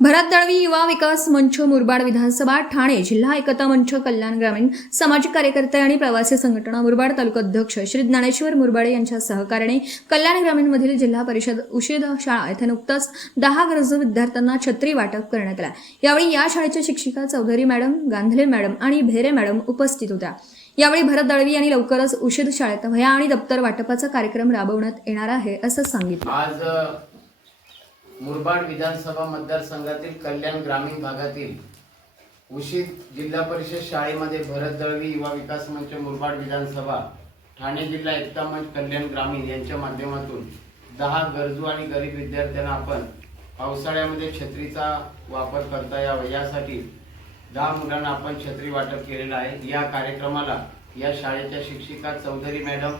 भरत दळवी युवा विकास मंच मुरबाड विधानसभा ठाणे जिल्हा एकता मंच कल्याण ग्रामीण सामाजिक कार्यकर्ते आणि प्रवासी संघटना मुरबाड तालुका अध्यक्ष श्री ज्ञानेश्वर मुरबाडे यांच्या सहकार्याने कल्याण ग्रामीण मधील जिल्हा परिषद उशीद शाळा येथे नुकताच 10 गरजू विद्यार्थ्यांना छत्री वाटप करण्यात आला। यावेळी या शाळेच्या शिक्षिका चौधरी मॅडम, गांधले मॅडम आणि भेरे मॅडम उपस्थित होत्या। यावेळी भरत दळवी यांनी लवकरच उशीद शाळेत वह्या आणि दप्तर वाटपाचा कार्यक्रम राबवण्यात येणार आहे असं सांगितलं। आज मुरबाड विधानसभा मतदारसंघातील कल्याण ग्रामीण भागातील उशीद जिल्हा परिषद शाळेमध्ये भरत दळवी युवा विकास मंच मुरबाड विधानसभा ठाणे जिल्हा एकता मंच कल्याण ग्रामीण यांच्या माध्यमातून 10 गरजू आणि गरीब विद्यार्थ्यांना आपण पावसाळ्यामध्ये छत्रीचा वापर करता यावा यासाठी 10 मुलांना आपण छत्री वाटप केलेलं आहे। या कार्यक्रमाला या शाळेच्या शिक्षिका चौधरी मॅडम,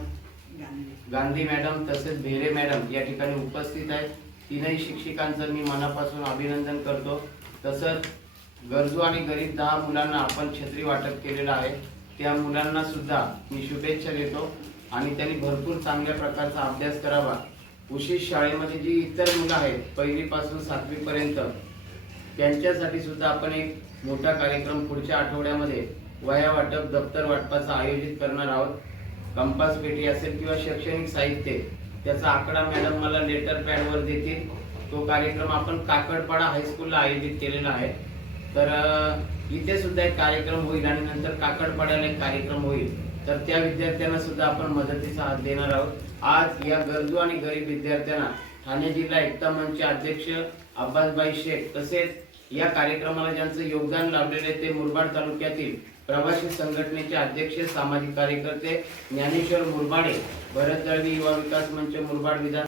गांधी मॅडम तसेच भेरे मॅडम या ठिकाणी उपस्थित आहेत। तीनही शिक्षिकांचं मी मनापासून अभिनंदन करतो। तसंच गरजू आणि गरीब 10 मुलांना आपण छत्री वाटप केलेलं आहे। त्या मुलांना सुद्धा मी शुभेच्छा देतो आणि त्यांनी भरपूर चांगल्या प्रकारचा अभ्यास करावा। उशीद शाळेमध्ये जी इतर मुलं आहेत पहिली पासून 7वी पर्यंत त्यांच्यासाठी सुद्धा आपण एक मोठा कार्यक्रम पुढच्या आठवड्यामध्ये वह्या वाटप, दप्तर वाटपाचा आयोजित करणार आहोत। कंपास पेटी असेल किंवा शैक्षणिक साहित्य त्याचा आकडा मॅडम मला लेटर पॅड वर देतील। तो कार्यक्रम आपण काकडपाडा हायस्कूलला आयोजित केलेला आहे। तर इथे सुद्धा एक कार्यक्रम होईल आणि नंतर काकडपाड्याला एक कार्यक्रम होईल। तर त्या विद्यार्थ्यांना सुद्धा आपण मदतीचा हात देणार आहोत। आज या गरजू आणि गरीब विद्यार्थ्यांना ठाणे जिल्हा एकता मंचचे अध्यक्ष अब्बासभाई शेख तसेच या कार्यक्रमाला ज्यांचं योगदान लाभलेले ते मुरबाड तालुक्यातील प्रवासी संघटनेचे अध्यक्ष सामाजिक कार्यकर्ते ज्ञानेश्वर मुरबाडे, भरत दळवी युवा विकास मंच मुरबाड विधान